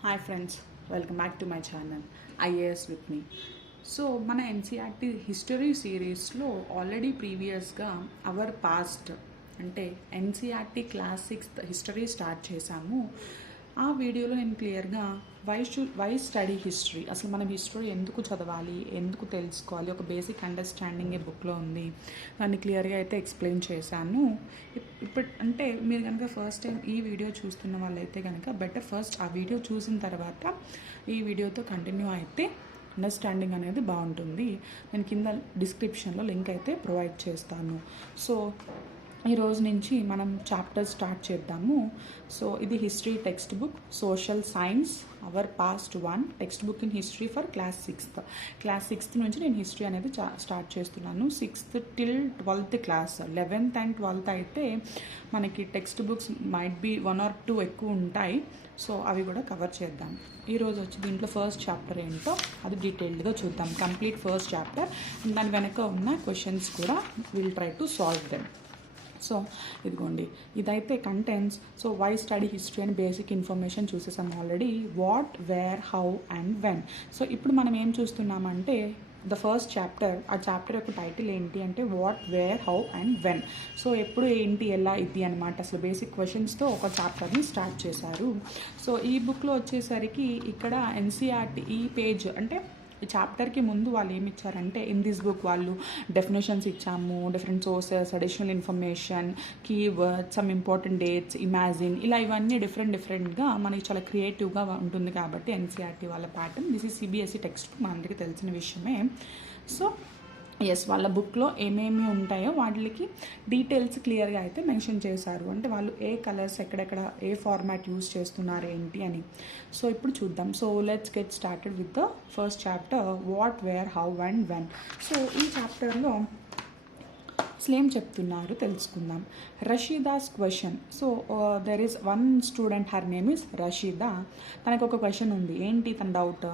Hi friends, welcome back to my channel IAS with me. So మన NCERT history సిరీస్లో already ప్రీవియస్గా our past అంటే NCERT class 6th history start చేశాము. ఆ వీడియోలో నేను క్లియర్గా వై స్టడీ హిస్టరీ, అసలు మనం హిస్టరీ ఎందుకు చదవాలి, ఎందుకు తెలుసుకోవాలి, ఒక బేసిక్ అండర్స్టాండింగ్ ఈ బుక్లో ఉంది, దాన్ని క్లియర్గా అయితే ఎక్స్ప్లెయిన్ చేశాను. ఇప్పుడు అంటే మీరు కనుక ఫస్ట్ టైం ఈ వీడియో చూస్తున్న వాళ్ళైతే కనుక బెటర్ ఫస్ట్ ఆ వీడియో చూసిన తర్వాత ఈ వీడియోతో కంటిన్యూ అయితే అండర్స్టాండింగ్ అనేది బాగుంటుంది. నేను కింద డిస్క్రిప్షన్లో లింక్ అయితే ప్రొవైడ్ చేస్తాను. సో ఈరోజు నుంచి మనం చాప్టర్ స్టార్ట్ చేద్దాము. సో ఇది history text book, social science our past 1 text book in history for class 6th నుంచి నేను హిస్టరీ అనేది స్టార్ట్ చేస్తున్నాను. 6th till 12th class, 11th and 12th అయితే మనకి text books might be 1 or 2 ఎక్కువ ఉంటాయి. సో అవి కూడా కవర్ చేద్దాం. ఈరోజు వచ్చి దీంట్లో ఫస్ట్ చాప్టర్ ఏంటో అది డీటెయిల్డ్గా చూద్దాం. కంప్లీట్ ఫస్ట్ చాప్టర్, దాని వెనక ఉన్న క్వశ్చన్స్ కూడా will try to solve them. So ఇదిగోండి, ఇదైతే contents. So why study history అని బేసిక్ ఇన్ఫర్మేషన్ చూసేసాం already. What, where, how and when. So ఇప్పుడు మనం ఏం చూస్తున్నామంటే ద ఫస్ట్ చాప్టర్, ఆ చాప్టర్ యొక్క టైటిల్ ఏంటి అంటే what, where, how and when. So ఎప్పుడు, ఏంటి, ఎలా, ఇది అనమాట. అసలు బేసిక్ క్వశ్చన్స్తో ఒక చాప్టర్ని స్టార్ట్ చేశారు. సో ఈ బుక్లో వచ్చేసరికి ఇక్కడ ఎన్సీఆర్టీ ఈ పేజ్ అంటే ఈ చాప్టర్కి ముందు వాళ్ళు ఏమి ఇచ్చారంటే, ఇన్ దిస్ బుక్ వాళ్ళు డెఫినేషన్స్ ఇచ్చాము, different sources, additional information, keyword, some important dates, imagine, ఇలా ఇవన్నీ డిఫరెంట్గా మనకి చాలా క్రియేటివ్గా ఉంటుంది. కాబట్టి ఎన్సీఆర్టీ వాళ్ళ pattern. This is CBSE text book, మనందరికీ తెలిసిన విషయమే. సో ఎస్, వాళ్ళ బుక్లో ఏమేమి ఉంటాయో వాటికి డీటెయిల్స్ క్లియర్గా అయితే మెన్షన్ చేశారు. అంటే వాళ్ళు ఏ కలర్స్ ఎక్కడెక్కడ ఏ ఫార్మాట్ యూజ్ చేస్తున్నారు ఏంటి అని. సో ఇప్పుడు చూద్దాం. So let's get started with the first chapter, what, where, how and when. So ఈ చాప్టర్లో అసలు ఏం చెప్తున్నారు తెలుసుకుందాం. Rashida's question. So there is one student, her name is Rashida. తనకు ఒక క్వశ్చన్ ఉంది. ఏంటి తన doubt?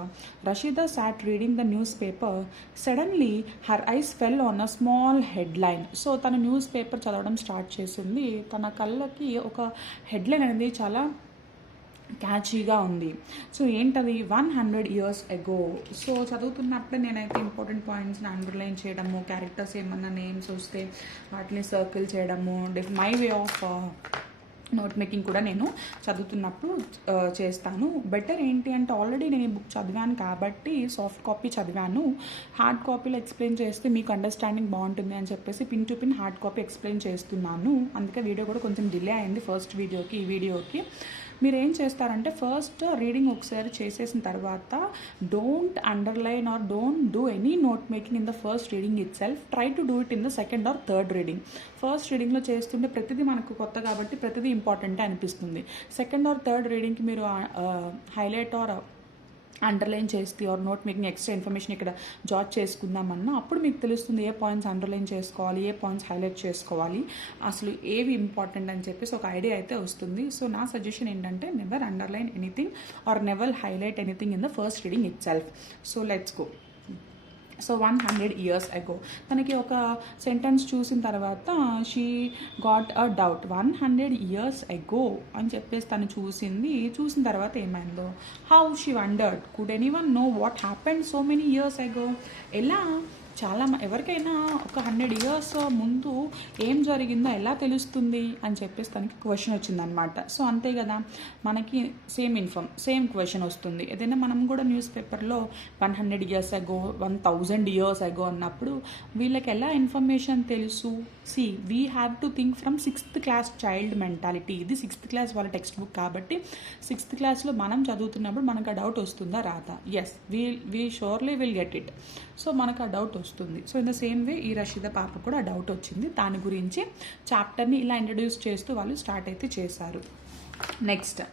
Rashida sat reading the newspaper, suddenly her eyes fell on a small headline. So తను న్యూస్ పేపర్ చదవడం స్టార్ట్ చేసింది. తన కళ్ళకి ఒక హెడ్లైన్ అనేది చాలా క్యాచీగా ఉంది. సో ఏంటది? 100 years ago. సో చదువుతున్నప్పుడే నేనైతే ఇంపార్టెంట్ పాయింట్స్ని అండర్లైన్ చేయడము, క్యారెక్టర్స్ ఏమన్నా నేమ్స్ వస్తే వాటిని సర్కిల్ చేయడము, my way of note making కూడా నేను చదువుతున్నప్పుడు చేస్తాను. బెటర్ ఏంటి అంటే ఆల్రెడీ నేను ఈ బుక్ చదివాను కాబట్టి సాఫ్ట్ కాపీ చదివాను. హార్డ్ కాపీలో ఎక్స్ప్లెయిన్ చేస్తే మీకు అండర్స్టాండింగ్ బాగుంటుంది అని చెప్పేసి pin to pin hard copy explain చేస్తున్నాను. అందుకే వీడియో కూడా కొంచెం డిలే అయింది ఫస్ట్ వీడియోకి ఈ వీడియోకి. మీరు ఏం చేస్తారంటే ఫస్ట్ రీడింగ్ ఒకసారి చేసేసిన తర్వాత don't underline or don't do any note making in the first reading itself. Try to do it in the second or third reading. First రీడింగ్లో చేస్తుంటే ప్రతిదీ మనకు కొత్త కాబట్టి ప్రతిదీ ఇంపార్టెంటే అనిపిస్తుంది. సెకండ్ ఆర్ థర్డ్ రీడింగ్కి మీరు హైలైట్ ఆర్ అండర్లైన్ చేస్తే or note making extra information ఇక్కడ జాట్ చేసుకుందామన్నా అప్పుడు మీకు తెలుస్తుంది ఏ పాయింట్స్ అండర్లైన్ చేసుకోవాలి, ఏ పాయింట్స్ హైలైట్ చేసుకోవాలి, అసలు ఏవి ఇంపార్టెంట్ అని చెప్పేసి ఒక ఐడియా అయితే వస్తుంది. సో నా సజెషన్ ఏంటంటే never underline anything or never highlight anything in the first reading it self. So let's go. So 100 years ago తనకి ఒక సెంటెన్స్ చూసిన తర్వాత she got a doubt. 100 years ago అని చెప్పేసి తను చూసిన తర్వాత ఏమైందో, how she wondered, could anyone know what happened so many years ago. ఎలా ఎవరికైనా ఒక 100 years ముందు ఏం జరిగిందో ఎలా తెలుస్తుంది అని చెప్పేసి తనకి క్వశ్చన్ వచ్చిందనమాట. సో అంతే కదా, మనకి సేమ్ క్వశ్చన్ వస్తుంది. ఏదైనా మనం కూడా న్యూస్ పేపర్లో 100 years ago, 1000 years ago అన్నప్పుడు వీళ్ళకి ఎలా ఇన్ఫర్మేషన్ తెలుసు? C we have to think from 6th class child mentality. ఇది 6th class వాళ్ళ టెక్స్ట్ బుక్ కాబట్టి 6th classలో మనం చదువుతున్నప్పుడు మనకు ఆ డౌట్ వస్తుందా రాదా? Yes, we surely will get it. So మనకు ఆ డౌట్ వస్తుంది. So in the same way ఈ రషీద పాప కూడా ఆ డౌట్ వచ్చింది. దాని గురించి చాప్టర్ని ఇలా ఇంట్రడ్యూస్ చేస్తూ వాళ్ళు స్టార్ట్ అయితే చేశారు. Next,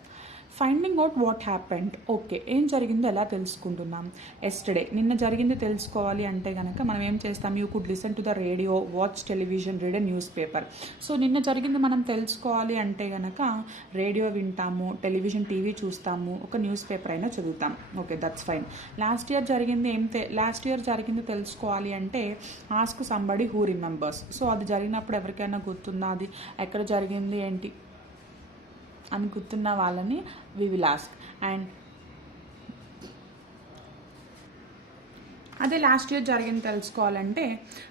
finding out what happened. Okay, ఏం జరిగిందో ఎలా తెలుసుకుంటున్నాం? ఎస్టర్డే, నిన్న జరిగింది తెలుసుకోవాలి అంటే కనుక మనం ఏం చేస్తాం? You could listen to the radio, watch television, read a news paper. So నిన్న జరిగింది మనం తెలుసుకోవాలి అంటే కనుక రేడియో వింటాము, టెలివిజన్ టీవీ చూస్తాము, ఒక న్యూస్ పేపర్ అయినా చదువుతాం. Okay, that's fine. Last year జరిగింది తెలుసుకోవాలి అంటే ask somebody who remembers. So అది జరిగినప్పుడు ఎవరికైనా గుర్తుందా, అది ఎక్కడ జరిగింది ఏంటి అని గుర్తున్న వాళ్ళని వి విల్ ఆస్క్. అండ్ అదే లాస్ట్ ఇయర్ జరిగింది తెలుసుకోవాలంటే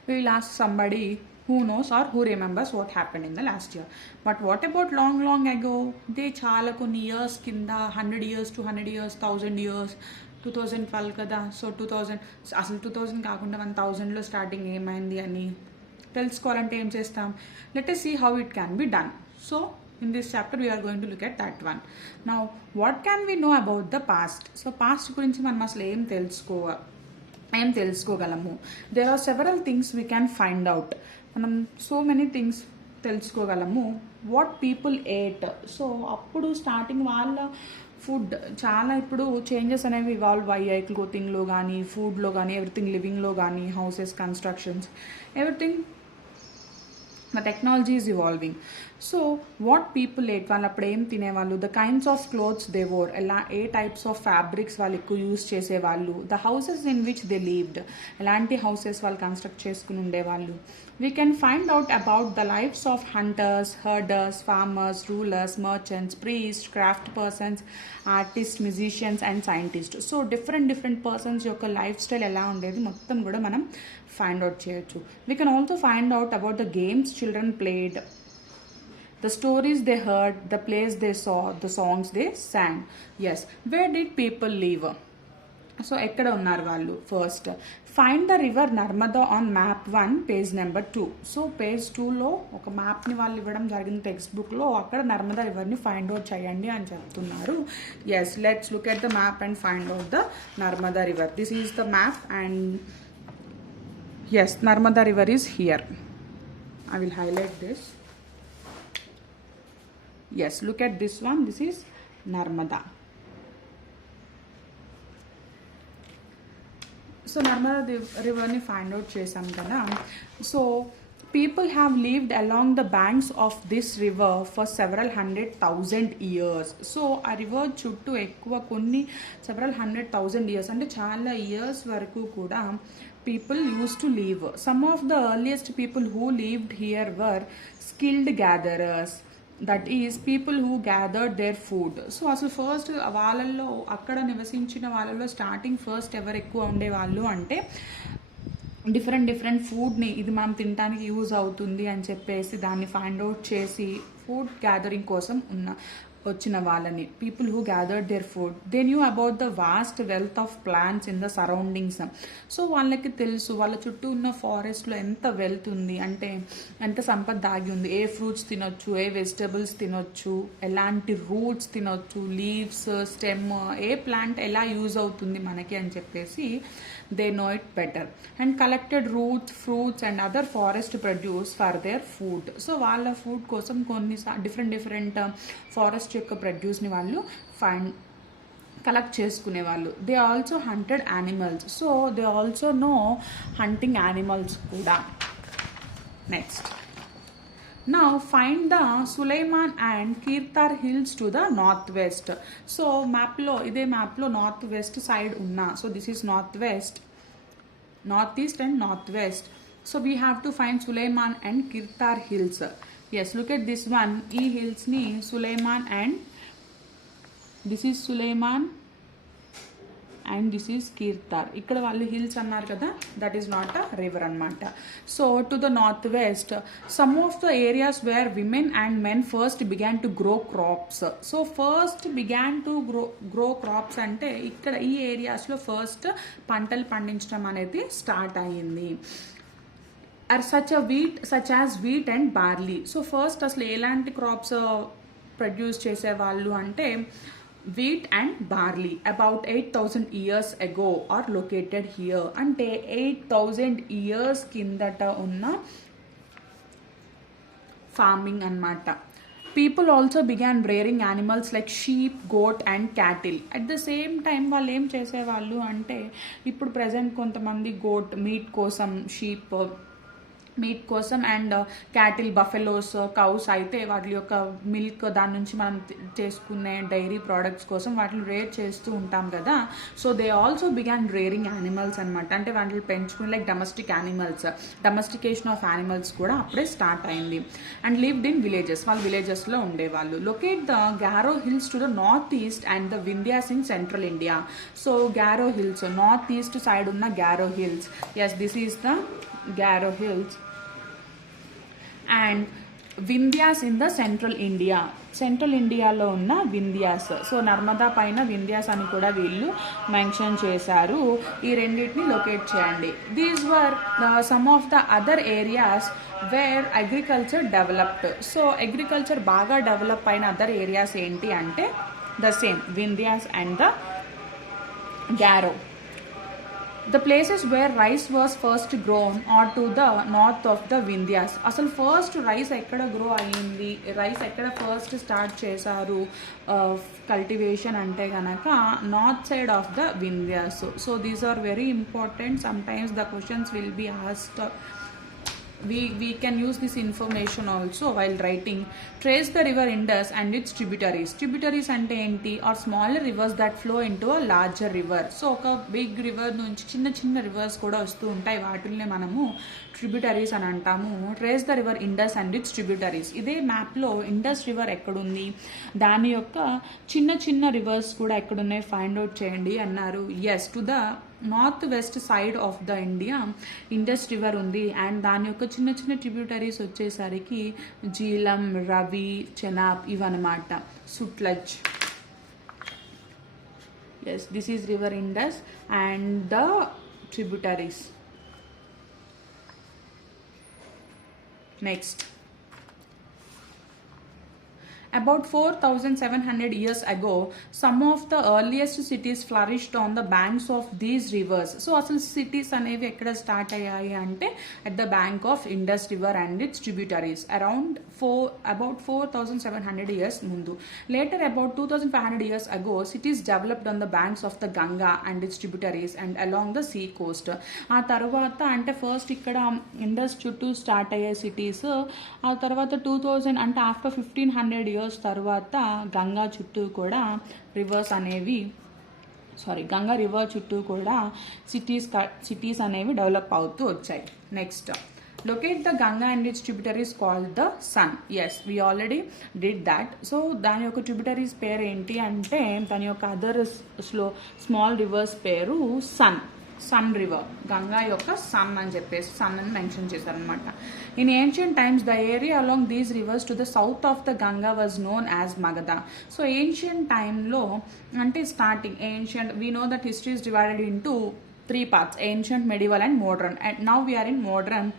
wheel ask somebody who knows or who remembers what happened in the last year. But what about long ago? They చాలా కొన్ని ఇయర్స్ కింద 100 years 200 years 1000 years 2012 కదా. సో 2000 అసలు 2000 కాకుండా 1000లో starting ఏమైంది అని తెలుసుకోవాలంటే ఏం చేస్తాం? Let us see how it can be done. So in this chapter we are going to look at that one. Now what can we know about the past? So past గురించి మనం అసలు ఏం తెలుసుకోగలము? There are several things we can find out. మనం so many things తెలుసుకోగలము. What people ate. So అప్పుడు starting వాళ్ళ food చాలా ఇప్పుడు చేంజెస్ అనేవి ఇవాల్వ్ అయ్యాయి. క్లోతింగ్లో కానీ ఫుడ్లో కానీ ఎవ్రీథింగ్, లివింగ్లో కానీ houses constructions everything, the technology is evolving. So what people ate, వాళ్ళు అప్పుడు ఏం తినేవాళ్ళు, the kinds of clothes they wore, ఎలా ఏ టైప్స్ ఆఫ్ ఫ్యాబ్రిక్స్ వాళ్ళు ఎక్కువ యూజ్ చేసేవాళ్ళు, the houses in which they లీవ్డ్, ఎలాంటి హౌసెస్ వాళ్ళు కన్స్ట్రక్ట్ చేసుకుని ఉండేవాళ్ళు. We can find out about the lives of hunters, herders, farmers, rulers, merchants, priests, craft persons, artists, musicians and scientists. So different persons యొక్క life style ఎలా ఉండేది మొత్తం కూడా మనం ఫైండ్ అవుట్ చేయొచ్చు. We can also find out about the games children played, the stories they heard, the plays they saw, the songs they sang. Yes, where did people live? So ఎక్కడ ఉన్నారు వాళ్ళు? First find the river Narmada on map 1 page number 2. So page 2లో ఒక మ్యాప్ని వాళ్ళు ఇవ్వడం జరిగింది text బుక్లో. అక్కడ నర్మదా రివర్ని ఫైండ్ అవుట్ చేయండి అని చెప్తున్నారు. Yes, let's look at the map and find out the Narmada river. This is the map and yes, Narmada river is here. I will highlight this. Yes, look at this one. This is Narmada. So Narmada రివర్ని find out చేసాం కదా. So people have lived along the banks of this river for several 100,000 years. So ఆ river చుట్టూ ఎక్కువ కొన్ని several 100,000 years అంటే చాలా years వరకు కూడా people used to live. Some of the earliest people who lived here were skilled gatherers, that is people who gathered their food. So అసలు first వాళ్ళల్లో అక్కడ నివసించిన వాళ్ళలో స్టార్టింగ్ ఫస్ట్ ఎవరు ఎక్కువ ఉండేవాళ్ళు అంటే డిఫరెంట్ ఫుడ్ని ఇది మనం తినడానికి యూజ్ అవుతుంది అని చెప్పేసి దాన్ని ఫైండ్ అవుట్ చేసి ఫుడ్ గ్యాదరింగ్ కోసం వచ్చిన వాళ్ళని people who gathered their food. They knew about the vast wealth of plants in the surroundings. So వాళ్ళకి తెలుసు వాళ్ళ చుట్టూ ఉన్న ఫారెస్ట్లో ఎంత వెల్త్ ఉంది అంటే ఎంత సంపద దాగి ఉంది, ఏ ఫ్రూట్స్ తినొచ్చు, ఏ వెజిటబుల్స్ తినొచ్చు, ఎలాంటి రూట్స్ తినొచ్చు, లీవ్స్, స్టెమ్, ఏ ప్లాంట్ ఎలా యూజ్ అవుతుంది మనకి అని చెప్పేసి they know it better. And collected roots, fruits and other forest produce for their food. So వాళ్ళ ఫుడ్ కోసం కొన్ని డిఫరెంట్ ఫారెస్ట్ యొక్క ప్రొడ్యూస్ని వాళ్ళు కలెక్ట్ చేసుకునేవాళ్ళు. They also hunted animals. So they also know hunting animals కూడా. Next, now find the Sulaiman and Kirthar hills to the north west. So ఇదే మ్యాప్లో నార్త్ వెస్ట్ సైడ్ ఉన్నా. So this is north east and north west. So we have to find Sulaiman and Kirthar hills. Yes, look at this one. ఈ హిల్స్ని Sulaiman and this is Sulaiman and this is Kirthar. ఇక్కడ వాళ్ళు hills అన్నారు కదా, that is not a river అనమాట. So to the north west some of the areas where women and men first began to grow crops. So first began to grow crops అంటే ఇక్కడ ఈ ఏరియాస్లో first పంటలు పండించడం అనేది స్టార్ట్ అయ్యింది. such as wheat and barley. So first అసలు ఎలాంటి క్రాప్స్ ప్రొడ్యూస్ చేసేవాళ్ళు అంటే wheat and barley about 8,000 years ago are located here. అంటే 8,000 years కిందట ఉన్న ఫార్మింగ్ అన్నమాట. People also began rearing animals like sheep, goat and cattle. At the same time వాళ్ళు ఏం చేసేవాళ్ళు అంటే ఇప్పుడు ప్రజెంట్ కొంతమంది గోట్ మీట్ కోసం, షీప్ మీట్ కోసం అండ్ క్యాటిల్ బఫెలోస్ కౌస్ అయితే వాటి యొక్క మిల్క్ దాని నుంచి మనం చేసుకునే డైరీ ప్రోడక్ట్స్ కోసం వాటిని రేర్ చేస్తూ ఉంటాం కదా. So they also began rearing animals అనమాట. అంటే వాటిని పెంచుకుని like domestic animals, domestication of animals కూడా అప్పుడే స్టార్ట్ అయింది. అండ్ లివ్డ్ ఇన్ విలేజెస్, వాళ్ళు విలేజెస్లో ఉండేవాళ్ళు. Locate the Garo hills to the north east and the Vindhyas in central India. So Garo hills, north east side ఉన్న Garo hills, yes this is the Garo hills and Vindhyas in the central India, central ఇండియాలో ఉన్న Vindhya's. So Narmada పైన వింధ్యాస్ అని కూడా వీళ్ళు మెన్షన్ చేశారు. ఈ రెండింటిని లొకేట్ చేయండి. These were some of the other areas where agriculture developed. So agriculture బాగా డెవలప్ అయిన అదర్ ఏరియాస్ ఏంటి అంటే the same Vindhya's and the Garo. The places where rice was first grown or to the north of the Vindhyas. అసలు first rice ఎక్కడ grow అయ్యింది, rice ఎక్కడ first start చేశారు cultivation అంటే కనుక north side of the Vindhyas. So these are very important. Sometimes the questions will be asked. We can use this information also while writing. Trace the river Indus and its tributaries. Tributaries ante enti or smaller rivers that flow into a larger river. So oka big river nunchi chinna chinna rivers kuda vastu untai, vaatulne manamu tributaries అని అంటాము. Trace the river Indus and its tributaries. ఇదే మ్యాప్లో Indus river ఎక్కడుంది, దాని యొక్క చిన్న చిన్న reverse కూడా ఎక్కడున్నాయి ఫైండ్ అవుట్ చేయండి అన్నారు. Yes, to the north west side of the India Indus river ఉంది అండ్ దాని యొక్క చిన్న చిన్న ట్రిబ్యూటరీస్ వచ్చేసరికి జీలం, రవి, చెనాబ్ ఇవన్నమాట. Sutlej. Yes, this is river Indus and the tributaries. Next, about 4,700 years ago, some of the earliest cities flourished on the banks of these rivers. So asalu cities అనేవి ఎక్కడ start అయ్యాయి అంటే at the bank of Indus River and its tributaries around about 4,700 years ముందు. Later about 2,500 years ago, cities developed on the banks of the Ganga and its tributaries and along the sea coast. ఆ తర్వాత అంటే first ఇక్కడ Indus చుట్టూ start అయ్యే cities, ఆ తర్వాత 2000 అంటే ఆఫ్టర్ 1500 years తర్వాత గంగా చుట్టూ కూడా రివర్స్ అనేవి గంగా రివర్ చుట్టూ కూడా సిటీస్ అనేవి డెవలప్ అవుతూ వచ్చాయి. Next, locate the Ganga and its tributaries called the Son. Yes, we already did that. So దాని యొక్క ట్రిబ్యూటరీస్ పేరు ఏంటి అంటే దాని యొక్క అదర్ స్మాల్ రివర్స్ పేరు సన్ రివర్. గంగా యొక్క సన్ అని చెప్పేసి సన్ అని మెన్షన్ చేశారనమాట. In ancient times the area along these rivers to the south of the Ganga was known as Magadha. So ancient టైంలో అంటే starting ancient, we know that history is divided into 3 parts: ancient, medieval and modern. And now we are in modern.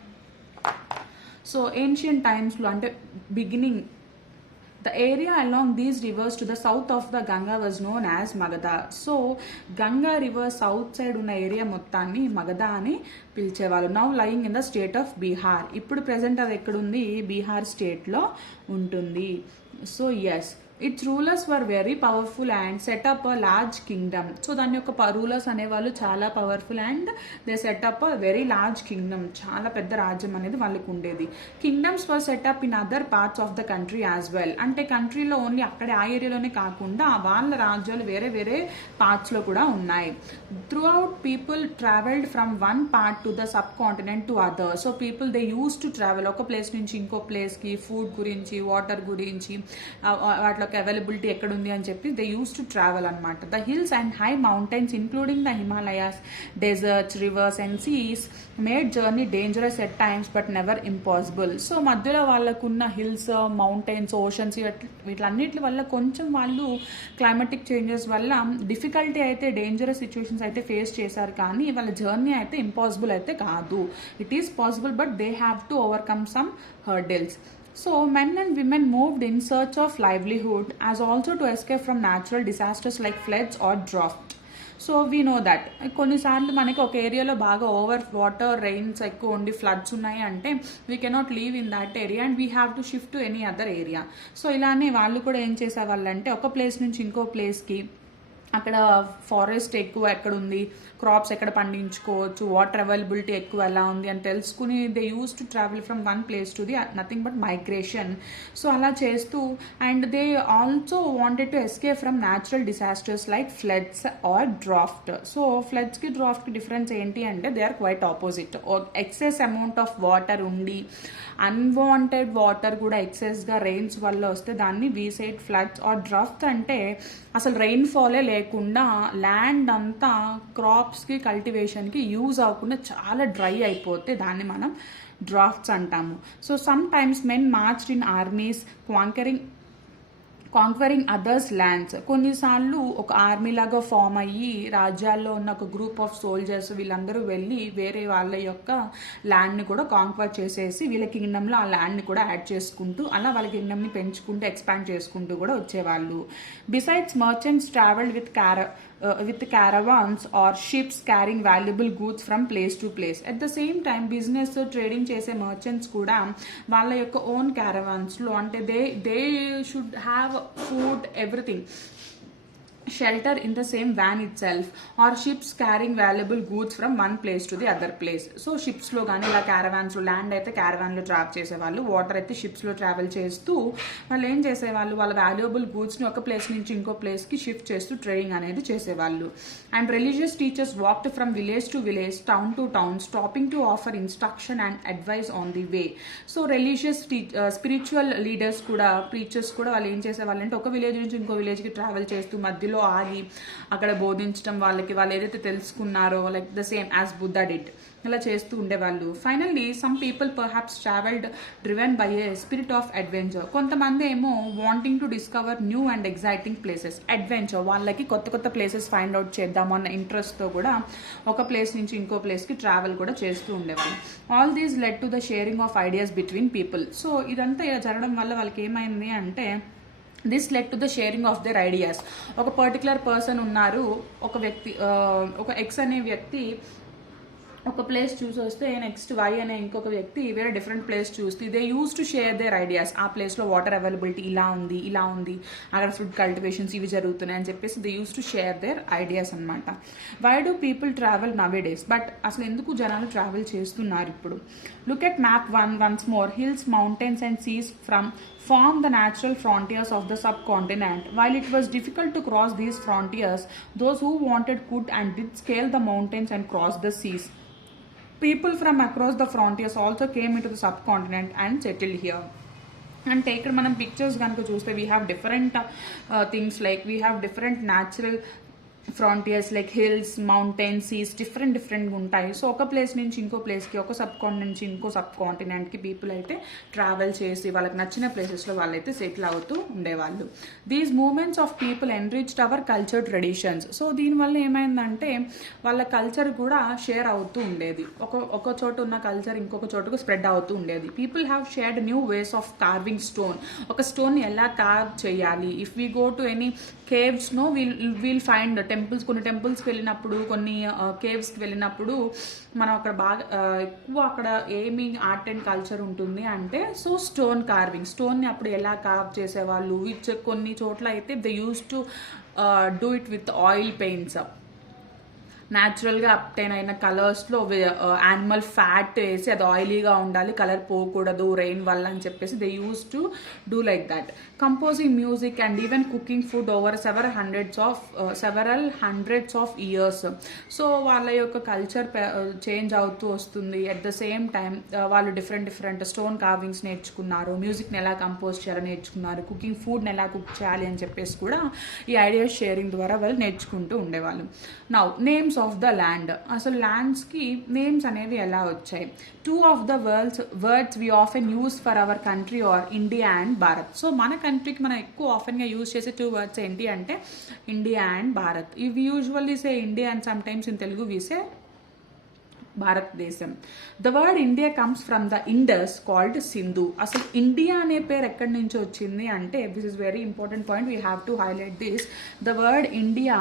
So ancient టైమ్స్లో అంటే beginning, the area along these rivers to the south of the Ganga was known as Magadha. So Ganga river south side ఉన్న area మొత్తాన్ని మగధ అని పిలిచేవాళ్ళు. Now lying in the state of Bihar. ఇప్పుడు present అది ఎక్కడుంది, బీహార్ స్టేట్లో ఉంటుంది. So yes, its rulers were very powerful and set up a large kingdom. So దాని యొక్క రూలర్స్ అనేవాళ్ళు చాలా powerful and they set up a very large kingdom. చాలా పెద్ద రాజ్యం అనేది వాళ్ళకు ఉండేది. Kingdoms were set up in other parts of the country as well. అంటే కంట్రీలో ఓన్లీ అక్కడే ఆ ఏరియాలోనే కాకుండా వాళ్ళ రాజ్యాలు వేరే వేరే పార్ట్స్లో కూడా ఉన్నాయి. Through out people travelled from one part to the sub continent to other. So people they use to travel ఒక ప్లేస్ నుంచి ఇంకో ప్లేస్కి, ఫుడ్ గురించి, వాటర్ గురించి, వాటిలో అవైలబిలిటీ ఎక్కడుంది అని చెప్పి దే యూస్ టు ట్రావెల్ అనమాట. The hills and high mountains including the Himalayas, deserts, rivers and seas made journey dangerous at times but never impossible. So మధ్యలో వాళ్ళకున్న హిల్స్, మౌంటైన్స్, ఓషన్స్ వీటన్నిటి వల్ల కొంచెం వాళ్ళు క్లైమాటిక్ చేంజెస్ వల్ల డిఫికల్టీ అయితే, డేంజరస్ సిచ్యువేషన్స్ అయితే ఫేస్ చేశారు, కానీ వాళ్ళ జర్నీ అయితే ఇంపాసిబుల్ అయితే కాదు. It is possible but they have to overcome some hurdles. So men and women moved in search of livelihood as also to escape from natural disasters like floods or drought. So we know that కొన్నిసార్లు మనకి ఒక ఏరియాలో బాగా over water, rains ఎక్కువ ఉండి floods ఉన్నాయి అంటే we cannot leave in that area and we have to shift to any other area. So ఇలానే వాళ్ళు కూడా ఏం చేసేవాళ్ళంటే ఒక ప్లేస్ నుంచి ఇంకో ప్లేస్కి అక్కడ ఫారెస్ట్ ఎక్కువ ఎక్కడ ఉంది, క్రాప్స్ ఎక్కడ పండించుకోవచ్చు, వాటర్ అవైలబిలిటీ ఎక్కువ ఎలా ఉంది అని తెలుసుకుని they use to travel from one place to the nothing but migration. So అలా చేస్తూ and they also wanted to escape from natural disasters like floods or drought. So ఫ్లడ్స్కి డ్రాఫ్ట్కి డిఫరెన్స్ ఏంటి అంటే they are quite opposite. Excess amount of water ఉండి unwanted water కూడా ఎక్సెస్గా rains వల్ల వస్తే దాన్ని వీసైడ్ ఫ్లడ్స్ ఆర్ డ్రాఫ్ట్ అంటే అసలు రెయిన్ఫాలే లేకుండా ల్యాండ్ అంతా క్రాప్స్కి కల్టివేషన్కి యూజ్ అవ్వకుండా చాలా డ్రై అయిపోతే దాన్ని మనం డ్రాఫ్ట్స్ అంటాము. So sometimes men marched in armies conquering others lands. కొన్నిసార్లు ఒక ఆర్మీ లాగా ఫామ్ అయ్యి రాజ్యాల్లో ఉన్న ఒక గ్రూప్ ఆఫ్ సోల్జర్స్ వీళ్ళందరూ వెళ్ళి వేరే వాళ్ళ యొక్క ల్యాండ్ని కూడా కాంక్వర్ చేసేసి వీళ్ళ కింగ్డమ్లో ఆ ల్యాండ్ని కూడా యాడ్ చేసుకుంటూ అలా వాళ్ళ కింగ్డమ్ని పెంచుకుంటూ ఎక్స్పాండ్ చేసుకుంటూ కూడా వచ్చేవాళ్ళు. Besides merchants travelled with caravans or ships carrying valuable goods from place to place. At the same time business trading చేసే merchants కూడా వాళ్ళ యొక్క ఓన్ caravans-లో అంటే they should have food, everything, shelter in the same van itself or ships carrying valuable goods from one place to the other place. So షిప్స్లో కానీ ఇలా క్యారవాన్స్లో, land అయితే క్యారవాన్లో travel చేసేవాళ్ళు, వాటర్ అయితే షిప్స్లో ట్రావెల్ చేస్తూ వాళ్ళు ఏం చేసేవాళ్ళు, వాళ్ళ వాల్యుయబుల్ గూడ్స్ని ఒక ప్లేస్ నుంచి ఇంకో ప్లేస్కి షిఫ్ట్ చేస్తూ ట్రేడింగ్ అనేది చేసేవాళ్ళు. And religious teachers walked from village to village, town to town, stopping to offer instruction and advice on the way. So religious spiritual leaders కూడా, ప్రీచర్స్ కూడా వాళ్ళు ఏం చేసేవాళ్ళు అంటే ఒక విలేజ్ నుంచి ఇంకో విలేజ్కి ట్రావెల్ చేస్తూ మధ్యలో ఆగి అక్కడ బోధించడం, వాళ్ళకి వాళ్ళు ఏదైతే తెలుసుకున్నారో like the same as Buddha did ఇలా చేస్తూ ఉండేవాళ్ళు. Finally some people perhaps travelled driven by a spirit of adventure. కొంతమంది ఏమో wanting to discover new and exciting places, adventure, వాళ్ళకి కొత్త కొత్త ప్లేసెస్ ఫైండ్ అవుట్ చేద్దాము అన్న ఇంట్రెస్ట్తో కూడా ఒక ప్లేస్ నుంచి ఇంకో ప్లేస్కి ట్రావెల్ కూడా చేస్తూ ఉండేవాళ్ళు. All these led to the sharing of ideas between people. So ఇదంతా ఇలా జరగడం వల్ల వాళ్ళకి ఏమైంది అంటే this led to the sharing of their ideas. ఒక పర్టికులర్ పర్సన్ ఉన్నారు, ఒక వ్యక్తి, ఒక ఎక్స్ అనే వ్యక్తి ఒక ప్లేస్ చూసి వస్తే నెక్స్ట్ వై అనే ఇంకొక వ్యక్తి వేరే డిఫరెంట్ ప్లేస్ చూస్తే they use to share their ideas. ఆ ప్లేస్లో వాటర్ అవైలబిలిటీ ఇలా ఉంది, అక్కడ ఫుడ్ కల్టివేషన్స్ ఇవి జరుగుతున్నాయి అని చెప్పేసి they use to share their ideas అనమాట. Why do people travel nowadays? But అసలు ఎందుకు జనాలు ట్రావెల్ చేస్తున్నారు ఇప్పుడు? Look at map once more. Hills, mountains and seas form the natural frontiers of the subcontinent. While it was difficult to cross these frontiers, those who wanted could and did scale the mountains and cross the seas. People from across the frontiers also came into the subcontinent and settled here. అంటే ఇక్కడ మనం pictures కనుక చూస్తే we have different things like we have different natural frontiers like hills, mountains, seas డిఫరెంట్గా ఉంటాయి. So ఒక place నుంచి ఇంకో ప్లేస్కి, ఒక సబ్ కాంటినెంట్ నుంచి ఇంకో సబ్ కాంటినెంట్కి పీపుల్ అయితే ట్రావెల్ చేసి వాళ్ళకి నచ్చిన ప్లేసెస్లో వాళ్ళైతే సెటిల్ అవుతూ ఉండేవాళ్ళు. These movements of people enriched our culture traditions. So దీనివల్ల ఏమైందంటే వాళ్ళ కల్చర్ కూడా షేర్ అవుతూ ఉండేది. ఒక చోట ఉన్న కల్చర్ ఇంకొక చోటుకు స్ప్రెడ్ అవుతూ ఉండేది. People have shared new ways of carving stone. ఒక స్టోన్ ఎలా కార్వ్ చేయాలి, if we go to any కేవ్స్నో వీల్ ఫైండ్ టెంపుల్స్. కొన్ని టెంపుల్స్కి వెళ్ళినప్పుడు, కొన్ని కేవ్స్కి వెళ్ళినప్పుడు మనం అక్కడ బాగా ఎక్కువ అక్కడ ఏమి ఆర్ట్ అండ్ కల్చర్ ఉంటుంది అంటే సో స్టోన్ కార్వింగ్. స్టోన్ని అప్పుడు ఎలా కార్వ్ చేసేవాళ్ళు, కొన్ని చోట్ల అయితే they use to do it with oil paints. న్యాచురల్గా అప్టైన్ అయిన కలర్స్లో యానిమల్ ఫ్యాట్ వేసి అది ఆయిలీగా ఉండాలి, కలర్ పోకూడదు రెయిన్ వల్ల అని చెప్పేసి they use to do like that. Composing music and even cooking food over several hundreds of years. So వాళ్ళ యొక్క కల్చర్ చేంజ్ అవుతూ వస్తుంది. అట్ ద సేమ్ టైం వాళ్ళు డిఫరెంట్ స్టోన్ కార్వింగ్స్ నేర్చుకున్నారు, మ్యూజిక్ని ఎలా కంపోజ్ చేయాలని నేర్చుకున్నారు, కుకింగ్ ఫుడ్ని ఎలా కుక్ చేయాలి అని చెప్పేసి కూడా ఈ ఐడియాస్ షేరింగ్ ద్వారా వాళ్ళు నేర్చుకుంటూ ఉండేవాళ్ళు. Now names of the land. అసలు ల్యాండ్స్కి నేమ్స్ అనేవి ఎలా వచ్చాయి? 2 of the words we often use for our country are India and Bharat. So మన కంట్రీకి మనం ఎక్కువ ఆఫెన్గా యూజ్ చేసే 2 words ఏంటి అంటే ఇండియా అండ్ భారత్. ఇవి usually say India and sometimes in Telugu we say Bharatadesam. The word India comes from the Indus called Sindhu. అసలు India అనే పేరు ఎక్కడి నుంచి వచ్చింది అంటే this is very important point, we have to highlight this. The word India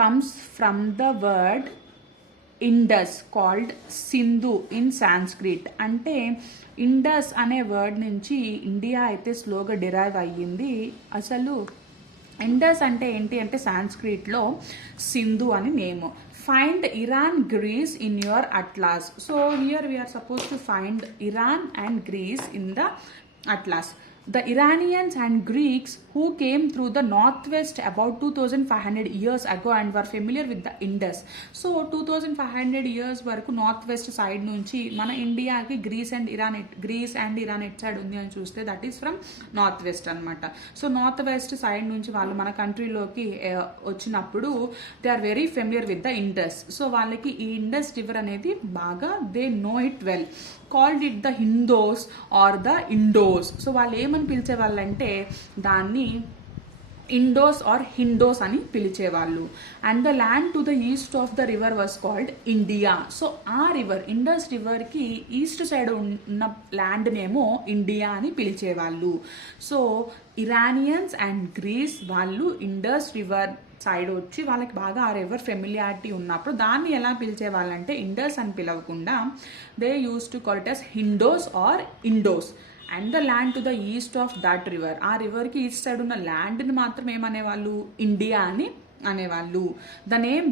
comes from the word Indus called Sindhu in Sanskrit. అంటే Indus అనే word నుంచి ఇండియా అయితే స్లోగా డిరైవ్ అయ్యింది. అసలు ఇండస్ అంటే ఏంటి అంటే సాంస్క్రిట్లో సింధు అని name. Find Iran Greece in your atlas. So here we are suppose to find Iran and Greece in the atlas. The Iranians and Greeks who came through the northwest about 2500 years ago and were familiar with the Indus. So 2500 years వరకు north west side నుంచి మన ఇండియాకి Greece and Iran at side ఉంది అని చూస్తే that is from north west అనమాట. So north west side నుంచి వాళ్ళు మన కంట్రీలోకి వచ్చినప్పుడు they are very familiar with the Indus. So వాళ్ళకి ఈ ఇండస్ రివర్ అనేది బాగా they know it well. Called it the Hindos or the Indos. So వాళ్ళు ఏమని పిలిచేవాళ్ళంటే దాన్ని ఇండోస్ ఆర్ హిండోస్ అని పిలిచేవాళ్ళు. And the land to the east of the river was called India. So ఆ రివర్ ఇండస్ రివర్కి ఈస్ట్ సైడ్ ఉన్న land నేమో India అని పిలిచేవాళ్ళు. సో ఇరానియన్స్ అండ్ గ్రీస్ వాళ్ళు ఇండస్ రివర్ సైడ్ వచ్చి వాళ్ళకి బాగా ఆ రివర్ ఫెమిలియారిటీ ఉన్నప్పుడు దాన్ని ఎలా పిలిచేవాళ్ళంటే ఇండస్ అని పిలవకుండా they use to call it as Hindos or Indos. And the land to the east of that river, ఆ రివర్కి ఈస్ట్ సైడ్ ఉన్న ల్యాండ్ని మాత్రం ఏమనేవాళ్ళు ఇండియా అని అనేవాళ్ళు. The name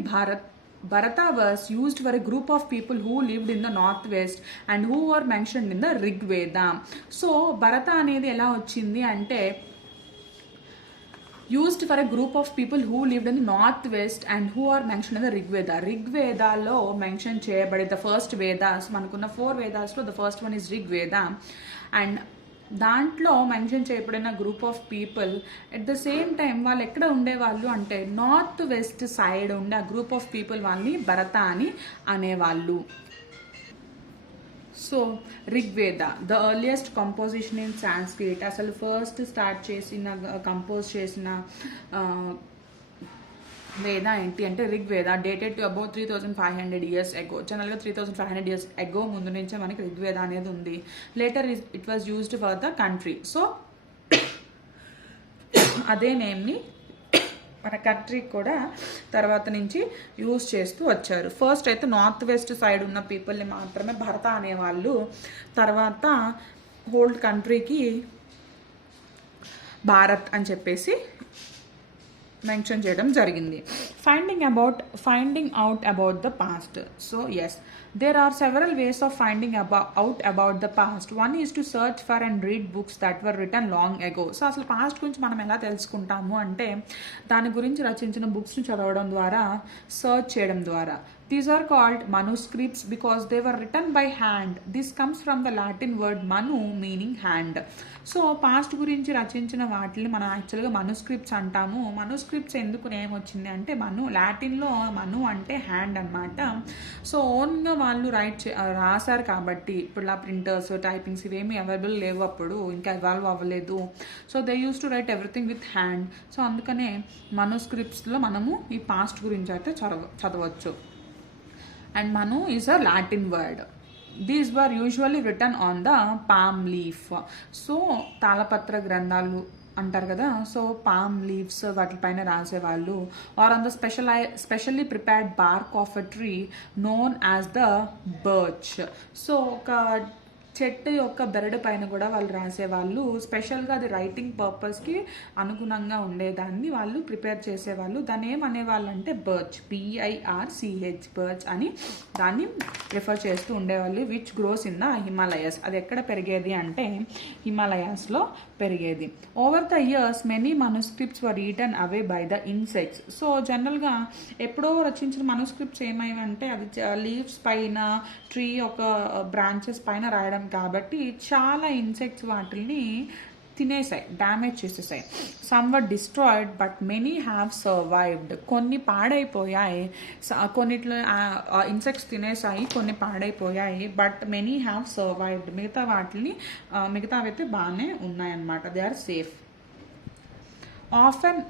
Bharata was used for a group of people who lived in the northwest and who were mentioned in the Rig Veda. So Bharata అనేది ఎలా వచ్చింది అంటే used for a group of people who lived in the northwest and who are mentioned in the Rig Veda. Rig Veda lo mention చేయబడి the first Vedas, మనకున్న 4 Vedas లో the first one is Rig Veda, and దాంట్లో mention చేయబడిన group of people at the same time వాళ్ళు ఎక్కడ ఉండేవాళ్ళు అంటే north west side ఉండే ఆ గ్రూప్ ఆఫ్ పీపుల్ వాళ్ళని భరత అని అనేవాళ్ళు. So Rigveda the earliest composition in Sanskrit, అసలు ఫస్ట్ స్టార్ట్ చేసిన కంపోజ్ చేసిన వేద ఏంటి అంటే Rigveda, dated to about 3500 years ago. జనరల్గా 3500 years ago ముందు నుంచే మనకి రిగ్వేద అనేది ఉంది. Later it was used for the country. So అదే నేమ్ని మన కంట్రీకి కూడా తర్వాత నుంచి యూజ్ చేస్తూ వచ్చారు. ఫస్ట్ అయితే నార్త్ వెస్ట్ సైడ్ ఉన్న పీపుల్ని మాత్రమే భరత అనేవాళ్ళు, తర్వాత హోల్ కంట్రీకి భారత్ అని చెప్పేసి మెన్షన్ చేయడం జరిగింది. Finding out about the past. So yes, there are several ways of finding out about the past. One is to search for and read books that were written long ago. So అసలు past గురించి మనం ఎలా తెలుసుకుంటాము అంటే దాని గురించి రచించిన బుక్స్ని చదవడం ద్వారా, సర్చ్ చేయడం ద్వారా. These are called manuscripts because they were written by hand. This comes from the Latin word manu meaning hand. So past గురించి రచించిన వాటిని మనం యాక్చువల్గా మనుస్క్రిప్ట్స్ అంటాము. మనుస్క్రిప్ట్స్ ఎందుకు నేమ్ వచ్చింది అంటే లాటిన్లో మను అంటే హ్యాండ్ అనమాట. సో ఓన్గా వాళ్ళు రాశారు కాబట్టి ఇప్పుడు ఇలా ప్రింటర్స్ టైపింగ్స్ ఇవేమీ అవైలబుల్ లేవు, అప్పుడు ఇంకా ఇవాల్వ్ అవ్వలేదు. So they use to right everything with hand. So అందుకనే మనుస్క్రిప్ట్స్లో మనము ఈ పాస్ట్ గురించి అయితే చదవచ్చు. And manu is a Latin word. These were usually written on the palm leaf. So తాళపత్ర గ్రంథాలు అంటారు కదా, సో పామ్ లీవ్స్ వాటిపైన రాసేవాళ్ళు. Or on the specially prepared bark of a tree known as the birch. So ఒక చెట్టు యొక్క బెరడు పైన కూడా వాళ్ళు రాసేవాళ్ళు. స్పెషల్గా అది రైటింగ్ పర్పస్కి అనుగుణంగా ఉండేదాన్ని వాళ్ళు ప్రిపేర్ చేసేవాళ్ళు. దాన్ని ఏమనేవాళ్ళు అంటే బర్చ్, BIRCH, బర్చ్ అని దాన్ని ప్రిఫర్ చేస్తూ ఉండేవాళ్ళు. Which grows in the Himalayas. అది ఎక్కడ పెరిగేది అంటే హిమాలయాస్లో పెరిగేది. Over the years many manuscripts were eaten away by the insects. So జనరల్గా ఎప్పుడో రచించిన మనుస్క్రిప్ట్స్ ఏమైవంటే అది లీవ్స్ పైన, ట్రీ ఒక బ్రాంచెస్ పైన రాయడం కాబట్టి చాలా ఇన్సెక్ట్స్ వాటిని తినేసాయి, డ్యామేజ్ చేసేసాయి. Some were destroyed but many have survived. కొన్ని పాడైపోయాయి, కొన్నిట్లో ఇన్సెక్ట్స్ తినేసాయి, కొన్ని పాడైపోయాయి. But many have survived. మిగతావైతే బాగానే ఉన్నాయన్నమాట. They are safe. Often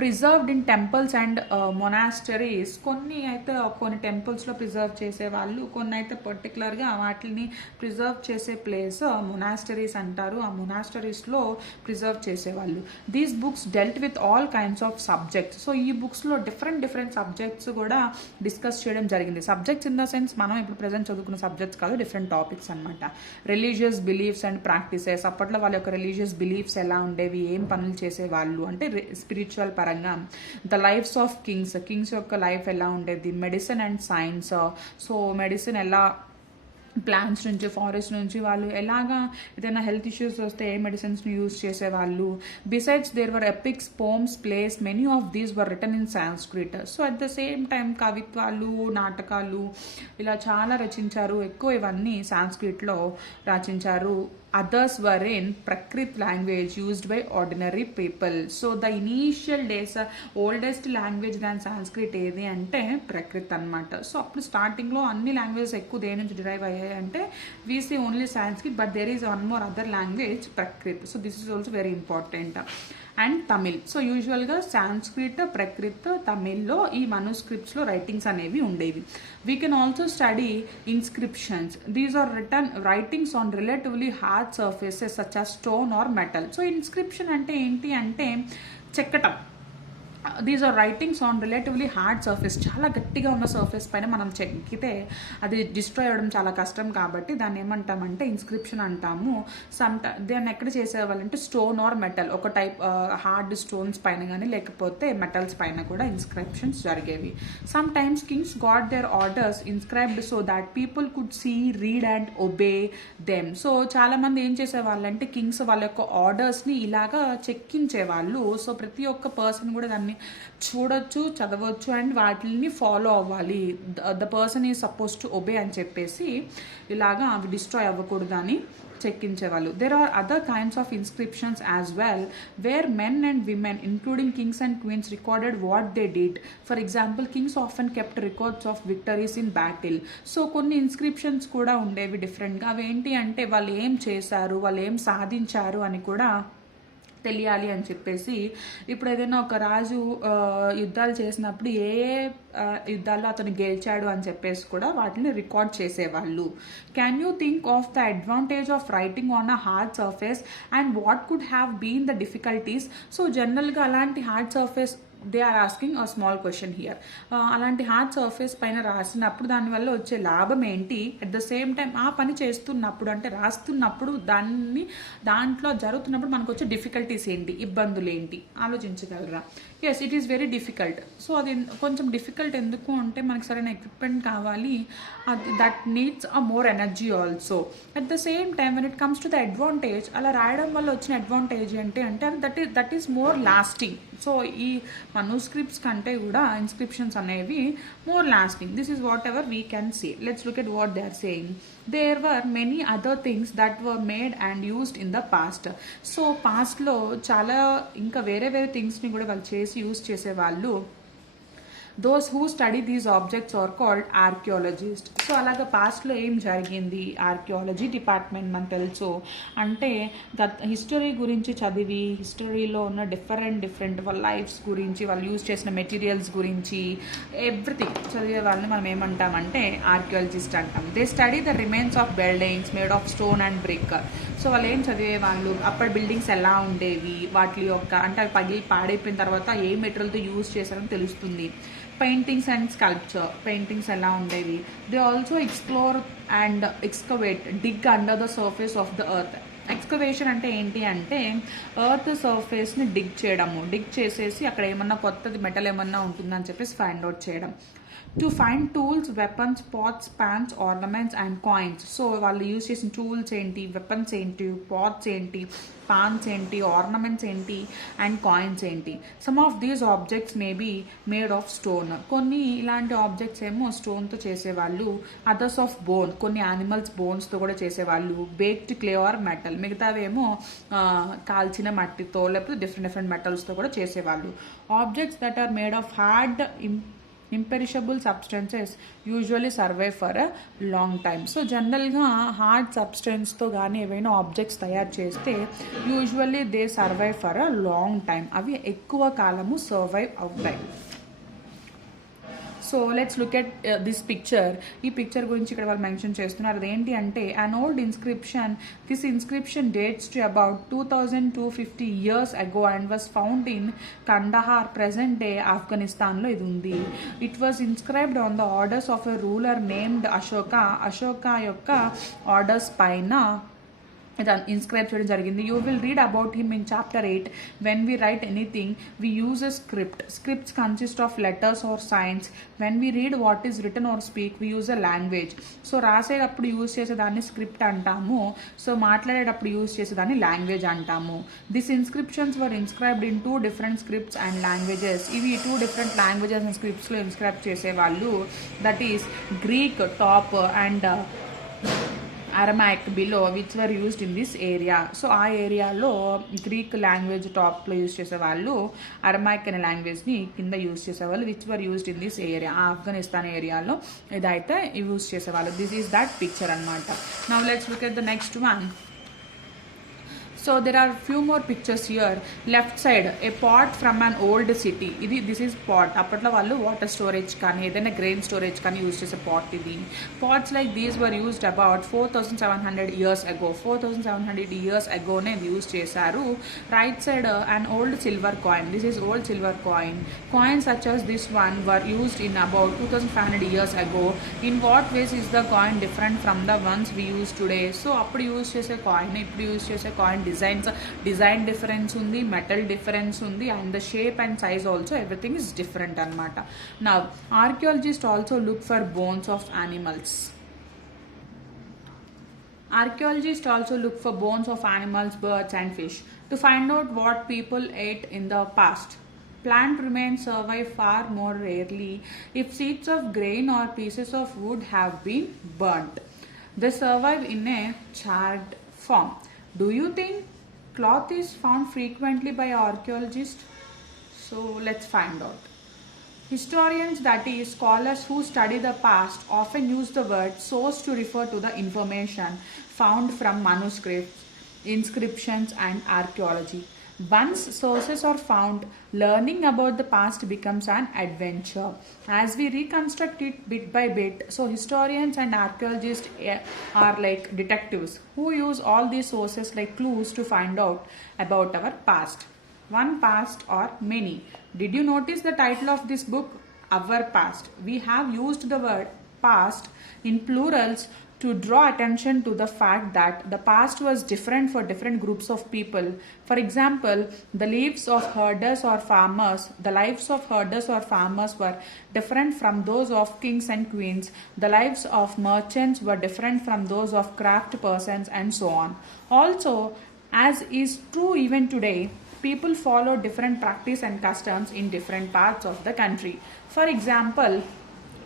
preserved in temples and monasteries. కొన్ని టెంపుల్స్లో ప్రిజర్వ్ చేసేవాళ్ళు, కొన్ని అయితే పర్టికులర్గా వాటిని ప్రిజర్వ్ చేసే ప్లేస్ మొనాస్టరీస్ అంటారు. ఆ మొనాస్టరీస్లో ప్రిజర్వ్ చేసేవాళ్ళు. These books dealt with all kinds of subjects. So ఈ బుక్స్లో డిఫరెంట్ సబ్జెక్ట్స్ కూడా డిస్కస్ చేయడం జరిగింది. సబ్జెక్ట్స్ ఇన్ ద సెన్స్ మనం ఇప్పుడు ప్రజెంట్ చదువుకున్న సబ్జెక్ట్స్ కాదు, డిఫరెంట్ టాపిక్స్ అనమాట. రిలీజియస్ బిలీఫ్స్ అండ్ ప్రాక్టీసెస్, అప్పట్లో వాళ్ళ యొక్క రిలీజియస్ బిలీఫ్స్ ఎలా ఉండేవి, ఏం పనులు చేసేవాళ్ళు అంటే స్పిరిచువల్ పరంగా. ద లైఫ్స్ ఆఫ్ కింగ్స్ యొక్క లైఫ్ ఎలా ఉండేది. Medicine and science, so medicine ఎలా ప్లాంట్స్ నుంచి, ఫారెస్ట్ నుంచి వాళ్ళు ఎలాగా ఏదైనా హెల్త్ ఇష్యూస్ వస్తే ఏ మెడిసిన్స్ని యూజ్ చేసేవాళ్ళు. Besides there were epics, poems, plays, many of these were written in Sanskrit. So at the same time కవిత్వాలు, నాటకాలు ఇలా చాలా రచించారు. ఎక్కువ ఇవన్నీ సాంస్క్రిట్లో రచించారు. Others were in Prakrit language used by ordinary people. So the initial days, oldest language than Sanskrit ఏది అంటే ప్రకృత్ అనమాట. సో అప్పుడు స్టార్టింగ్లో అన్ని లాంగ్వేజెస్ ఎక్కువ దేని నుంచి డిరైవ్ అయ్యాయి అంటే we see only Sanskrit, but there is one more other language, Prakrit. So this is also very important. And Tamil. So యూజువల్గా సాంస్క్రిట్, ప్రకృత్, తమిళ్లో ఈ మనుస్క్రిప్ట్స్లో రైటింగ్స్ అనేవి ఉండేవి. We can also study inscriptions. These are writings on relatively hard surfaces such as stone or metal. So inscription అంటే ఏంటి అంటే చెక్కటం. These are writings on relatively hard surface. చాలా గట్టిగా ఉన్న సర్ఫేస్ పైన మనం చెక్కితే అది డిస్ట్రాయ్ అవ్వడం చాలా కష్టం కాబట్టి దాన్ని ఏమంటామంటే ఇన్స్క్రిప్షన్ అంటాము. దాన్ని ఎక్కడ చేసేవాళ్ళంటే స్టోన్ ఆర్ మెటల్, ఒక టైప్ హార్డ్ స్టోన్స్ పైన కానీ లేకపోతే మెటల్స్ పైన కూడా ఇన్స్క్రిప్షన్స్ జరిగేవి. Sometimes kings got their orders inscribed so that people could see, read and obey them. So చాలామంది ఏం చేసేవాళ్ళంటే కింగ్స్ వాళ్ళ యొక్క ఆర్డర్స్ని ఇలాగా చెక్కించేవాళ్ళు. సో ప్రతి ఒక్క పర్సన్ కూడా దాన్ని చూడొచ్చు, చదవచ్చు అండ్ వాటిని ఫాలో అవ్వాలి. The person is suppose to obey అని చెప్పేసి ఇలాగా అవి డిస్ట్రాయ్ అవ్వకూడదని చెక్కించేవాళ్ళు. There are other kinds of inscriptions as well where men and women including kings and queens recorded what they did. For example kings often kept records of victories in battle. So కొన్ని inscriptions కూడా ఉండేవి డిఫరెంట్గా. అవి ఏంటి అంటే వాళ్ళు ఏం చేశారు, వాళ్ళు ఏం సాధించారు అని కూడా తెలియాలి అని చెప్పేసి. ఇప్పుడు ఏదైనా ఒక రాజు యుద్ధాలు చేసినప్పుడు ఏ యుద్ధాల్లో అతను గెలిచాడు అని చెప్పేసి కూడా వాటిని రికార్డ్ చేసేవాళ్ళు. Can you think of the advantage of writing on a hard surface and what could have been the difficulties. So జనరల్గా అలాంటి hard surface they are asking a small question here. అలాంటి హార్డ్ సర్ఫేస్ పైన రాసినప్పుడు దానివల్ల వచ్చే లాభం ఏంటి, at the same time ఆ పని చేస్తున్నప్పుడు అంటే రాస్తున్నప్పుడు దాంట్లో జరుగుతున్నప్పుడు మనకు వచ్చే డిఫికల్టీస్ ఏంటి, ఇబ్బందులు ఏంటి ఆలోచించగలరా. Yes, it is very difficult. So అది కొంచెం డిఫికల్ట్ ఎందుకు అంటే మనకి సరైన ఎక్విప్మెంట్ కావాలి, that needs a more energy also. At the same time when it comes to the advantage, అలా రాయడం వల్ల వచ్చిన అడ్వాంటేజ్ ఏంటి అంటే that is more lasting. So ఈ manuscripts కంటే కూడా ఇన్స్క్రిప్షన్స్ అనేవి more lasting. This is whatever we can say. Let's look at what they are saying. There were many other things that were made and used in the past. So పాస్ట్లో చాలా ఇంకా వేరే థింగ్స్ని కూడా వాళ్ళు చేసి use చేసేవాళ్ళు. Those who study these objects are called archaeologist. So అలాగా పాస్ట్లో ఏం జరిగింది, ఆర్కియాలజీ డిపార్ట్మెంట్ మనకు తెలుసు అంటే హిస్టరీ గురించి చదివి హిస్టరీలో ఉన్న డిఫరెంట్ వాళ్ళ లైఫ్స్ గురించి, వాళ్ళు యూజ్ చేసిన మెటీరియల్స్ గురించి ఎవ్రీథింగ్ చదివే వాళ్ళని మనం ఏమంటామంటే ఆర్కియాలజిస్ట్ అంటాం. They study the remains of buildings made of stone and brick. So వాళ్ళు ఏం చదివేవాళ్ళు, అప్పటి బిల్డింగ్స్ ఎలా ఉండేవి, వాటి యొక్క అంటే అవి పాడైపోయిన తర్వాత ఏ మెటీరియల్తో యూజ్ చేశారని తెలుస్తుంది. పెయింటింగ్స్ అండ్ స్కల్ప్చర్, పెయింటింగ్స్ ఎలా ఉండేవి. They also explore and excavate, dig under the surface of the earth. Excavation అంటే ఏంటి అంటే ఎర్త్ సర్ఫేస్ని డిగ్ చేసేసి అక్కడ ఏమన్నా కొత్తది మెటల్ ఏమన్నా ఉంటుందని చెప్పేసి ఫైండ్ అవుట్ చేయడం. To find tools, weapons, pots, pans, ornaments and coins. So వాళ్ళు యూజ్ చేసిన టూల్స్ ఏంటి, వెపన్స్ ఏంటి, పాట్స్ ఏంటి, పాన్స్ ఏంటి, ఆర్నమెంట్స్ ఏంటి అండ్ కాయిన్స్ ఏంటి. Some of these objects may be made of stone. కొన్ని ఇలాంటి ఆబ్జెక్ట్స్ ఏమో స్టోన్తో చేసేవాళ్ళు. అదర్స్ ఆఫ్ బోన్, కొన్ని యానిమల్స్ బోన్స్తో కూడా చేసేవాళ్ళు. బేక్డ్ క్లే ఆర్ మెటల్, మిగతావేమో కాల్చిన మట్టితో లేకపోతే డిఫరెంట్ మెటల్స్తో కూడా చేసేవాళ్ళు. Objects that are made of hard imperishable substances usually survive for a long time. So జనరల్గా హార్డ్ సబ్స్టెన్స్తో కానీ ఏవైనా ఆబ్జెక్ట్స్ తయారు చేస్తే usually they survive for a long time. అవి ఎక్కువ కాలము సర్వైవ్ అవుతాయి. So let's look at this picture. ఈ పిక్చర్ గురించి ఇక్కడ వాళ్ళు మెన్షన్ చేస్తున్నారు. అదేంటి అంటే an old inscription. This inscription dates to about 2250 years ago and was found in Kandahar, present day ఆఫ్ఘనిస్తాన్లో ఇది ఉంది. It was inscribed on the orders of a ruler named Ashoka. Ashoka యొక్క ఆర్డర్స్ పైన ఇది ఇన్స్క్రైబ్ చేయడం జరిగింది. You will read about him in chapter 8. When we write anything we use a script. Scripts consist of letters or signs. When we read what is written or speak we use a language. So రాసేటప్పుడు use చేసేదాన్ని script అంటాము. So మాట్లాడేటప్పుడు use చేసేదాన్ని language అంటాము. This inscriptions were inscribed in 2 different scripts and languages. ఇవి 2 different languages and scriptsలో inscribe చేసేవాళ్ళు. That is Greek top and Aramaic below, which were used in this area. So ఆ ఏరియాలో Greek language టాప్లో use చేసేవాళ్ళు, అరమైక్ అనే లాంగ్వేజ్ని కింద use చేసేవాళ్ళు, which were used in this area. Afghanistan ఏరియాలో ఇదైతే యూజ్ చేసేవాళ్ళు. దిస్ ఈస్ దట్ పిక్చర్ అనమాట. Now let's look at the next one. So there are few more pictures here. Left side, a pot from an old city. This is pot. అప్పట్లో వాళ్ళు water storage కానీ ఏదైనా grain storage కానీ use చేసే pot ఇది. Pots like these were used about 4700 years ago. 4700 years agoనే use చేశారు. Right side, an old silver coin. This is old silver coin. Coins such as this one were used in about 2500 years ago. In what ways is the coin different from the ones we use today? So అప్పుడు use చేసే coin ఇప్పుడు use చేసే coin design difference ఉంది, metal difference ఉంది, and the shape and size also everything is different అనమాట. Now archaeologist also look for bones of animals. Archaeologists also look for bones of animals, birds and fish to find out what people ate in the past. Plant remains survive far more rarely if seeds of grain or pieces of wood have been burnt. They survive in a charred form. Do you think cloth is found frequently by archaeologists? So let's find out. Historians, that is scholars who study the past, often use the word source to refer to the information found from manuscripts, inscriptions and archaeology. Once sources are found, learning about the past becomes an adventure. As we reconstruct it bit by bit, so historians and archaeologists are like detectives who use all these sources like clues to find out about our past. One past or many. Did you notice the title of this book? Our Past. We have used the word past in plurals to draw attention to the fact that the past was different for different groups of people. For example, the lives of herders or farmers were different from those of kings and queens. The lives of merchants were different from those of craft persons and so on. Also, as is true even today, people follow different practice and customs in different parts of the country. For example,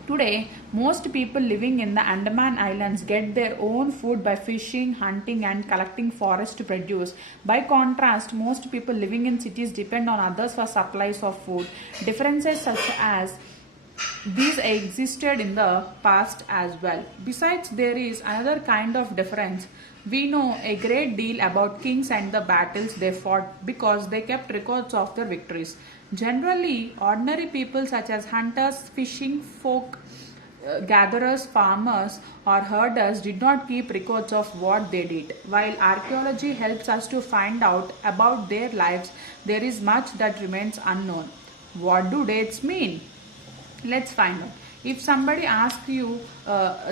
today, most people living in the Andaman Islands get their own food by fishing, hunting and collecting forest to produce. By contrast, most people living in cities depend on others for supplies of food. Differences such as these existed in the past as well. Besides, there is another kind of difference. We know a great deal about kings and the battles they fought because they kept records of their victories. Generally, ordinary people such as hunters, fishing folk, gatherers, farmers or herders did not keep records of what they did. While archaeology helps us to find out about their lives, there is much that remains unknown. What do dates mean? Let's find out. If somebody asks you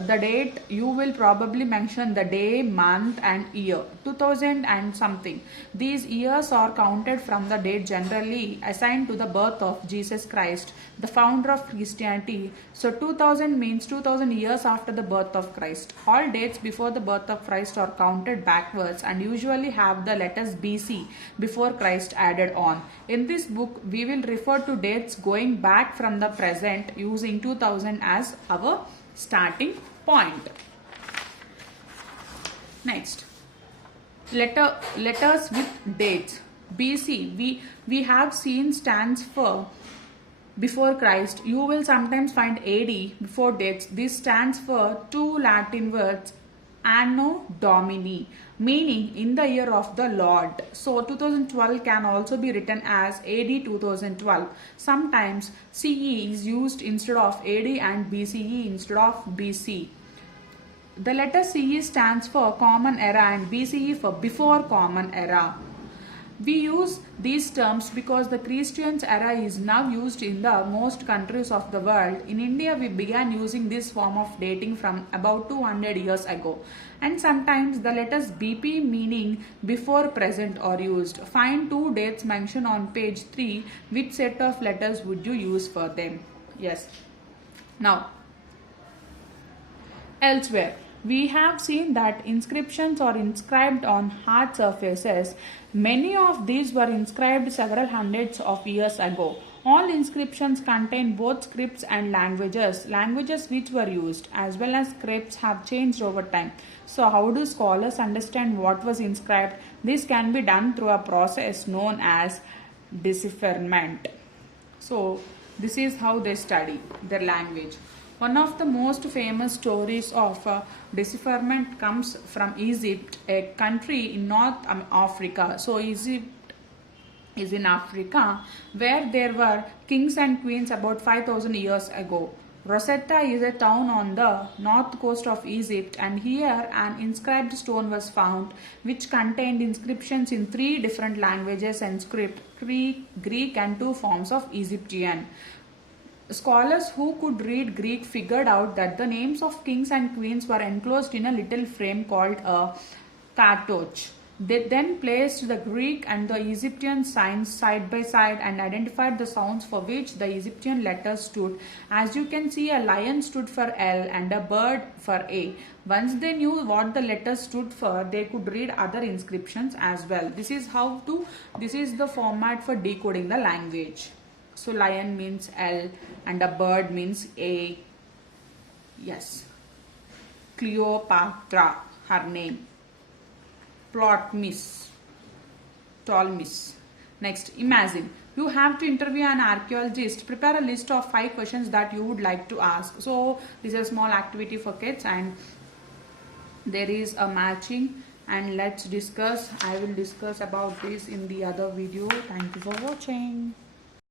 the date, you will probably mention the day, month and year, 2000 and something. These years are counted from the date generally assigned to the birth of Jesus Christ, the founder of Christianity. So 2000 means 2000 years after the birth of Christ. All dates before the birth of Christ are counted backwards and usually have the letters BC before Christ added on. In this book, we will refer to dates going back from the present using 2000 as our starting point. Next, letters with dates. BC we have seen stands for before Christ. You will sometimes find AD before dates. This stands for two Latin words, Anno Domini, meaning in the year of the Lord. So 2012 can also be written as AD 2012. Sometimes CE is used instead of AD and BCE instead of BC. The letter CE stands for Common Era and BCE for Before Common Era. We use these terms because the Christian's era is now used in the most countries of the world. In India, we began using this form of dating from about 200 years ago. And sometimes the letters BP, meaning before present, are used. Find two dates mentioned on page 3. Which set of letters would you use for them? Yes. Now, elsewhere, we have seen that inscriptions are inscribed on hard surfaces. Many of these were inscribed several hundreds of years ago. All inscriptions contain both scripts and languages. Languages which were used as well as scripts have changed over time. So how do scholars understand what was inscribed? This can be done through a process known as decipherment. So this is how they study their language. One of the most famous stories of decipherment comes from Egypt, a country in North Africa. So Egypt is in Africa, where there were kings and queens about 5,000 years ago. Rosetta is a town on the north coast of Egypt, and here an inscribed stone was found which contained inscriptions in 3 different languages and script, Greek and 2 forms of Egyptian. Scholars who could read Greek figured out that the names of kings and queens were enclosed in a little frame called a cartouche. They then placed the Greek and the Egyptian signs side by side and identified the sounds for which the Egyptian letters stood. As you can see, a lion stood for L and a bird for A. Once they knew what the letters stood for, they could read other inscriptions as well. This is the format for decoding the language. So lion means L and a bird means A. Yes. Cleopatra, her name. Ptolemys. Next, imagine you have to interview an archaeologist. Prepare a list of 5 questions that you would like to ask. So this is a small activity for kids, and there is a matching, and let's discuss. I will discuss about this in the other video. Thank you for watching.